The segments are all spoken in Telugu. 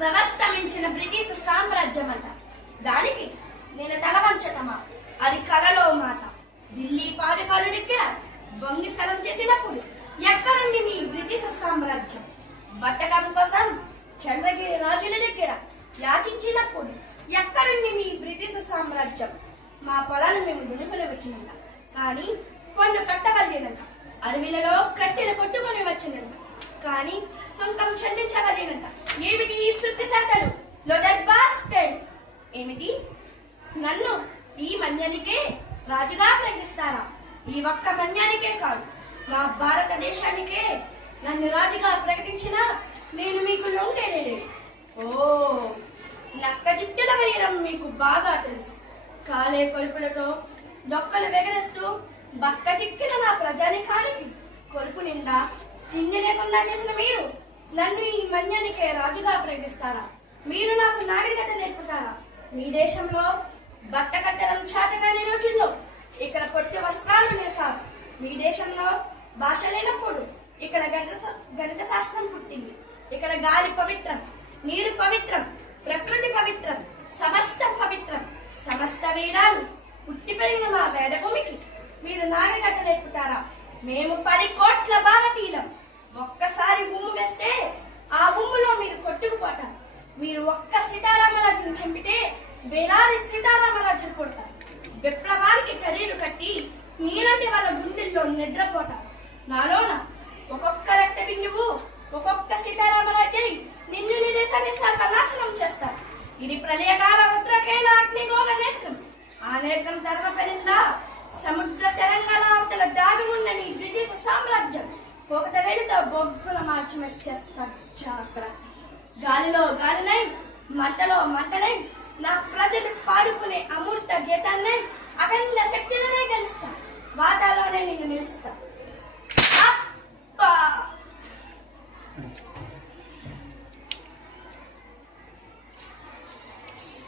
ప్రవస్తమించిన బ్రిటిష్ సామ్రాజ్యమట. దానికి నేను తలవంచటమా అది కలలో మాట. ఢిల్లీ పాడిపాలు దగ్గర వంగి సలం చేసినప్పుడు ఎక్కడుంది మీ బ్రిటిష్ సామ్రాజ్యం? బట్టకం కోసం చంద్రగిరి రాజుల దగ్గర యాచించినప్పుడు ఎక్కడుంది మీ బ్రిటిష్ సామ్రాజ్యం? మా పొలాలు మేము దునుకుని వచ్చినంత కానీ కొన్ని కట్టగలిగినంత అడవిలలో కట్టెలు కొట్టుకొని వచ్చినంత కానీ సొంతం చెల్లించవలేనంట ఏమిటి ఈ శుద్ధి సంతలు లోడర్ బాస్టెడ్. ఏమిటి? నన్ను ఈ మన్యానికే రాజుగా ప్రకటిస్తారా? ఈ ఒక్క మన్యానికే కాదు నా భారతదేశానికే నన్ను రాజుగా ప్రకటించిన నేను మీకు లొంగేలేదు ఓ నక్క జిత్తుల వేయడం మీకు బాగా తెలుసు. కాలే కొలుపులతో డొక్కలు వెగరేస్తూ బక్క చిక్కిన నా ప్రజానికానికి కొలుపు నిండా తిండి లేకుండా చేసిన మీరు నన్ను ఈ మన్యానికే రాజుగా ప్రకటిస్తారా మీరు నాకు నాగరికత నేర్పుతారా? మీ దేశంలో బట్ట కట్టడం చేతగాని రోజుల్లో ఇక్కడ పొట్టి వస్త్రాలు నేసారు మీ దేశంలో భాష లేనప్పుడు ఇక్కడ గణిత గణిత శాస్త్రం పుట్టింది. ఇక్కడ గాలి పవిత్రం నీరు పవిత్రం ప్రకృతి పవిత్రం సమస్తం పవిత్రం సమస్త వీరాలు పుట్టి పెరిగిన మా వేడభూమికి మీరు నాగరికత నేర్పుతారా? మేము పది కోట్ల భారతీయులం. ఒక్క ఉమ్ము వేస్తే ఆ ఉమ్ములో మీరు కొట్టుకుపోతారు మీరు ఒక్క సీతారామరాజును చెప్పితే వేలాది సీతారామరాజులు కొడతారు విప్లవానికి ఖరీదు కట్టి నీలాంటి వాళ్ళ గుండెల్లో నిద్రపోతారు. నాలోన ఒక్కొక్క రక్త బిందువు ఒక్కొక్క సీతారామరాజై నిన్ను నిలేసాన్ని సర్వనాశనం చేస్తారు. ఇది ప్రళయకాల రుద్రకేల అగ్నిగోళ నేత్రం. ఆ నేత్రం తరగపెరిందా సముద్ర తెలంగాణ అవతల దాగి ఉండని బ్రిటిష్ సామ్రాజ్యం. ఒకట వేలితో బొగ్గుల మార్చి అక్కడ గాలిలో గాలినై మంటలో మంటనే నా ప్రజలు పాడుకునే అమూర్త గీతాన్ని అఖండ శక్తులనే గెలుస్తా. వాతాలోనే నేను నిలుస్తా.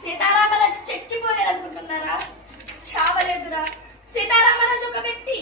సీతారామరాజు చచ్చిపోయారనుకుంటున్నారా? చావలేదురా. సీతారామరాజు ఒక వ్యక్తి.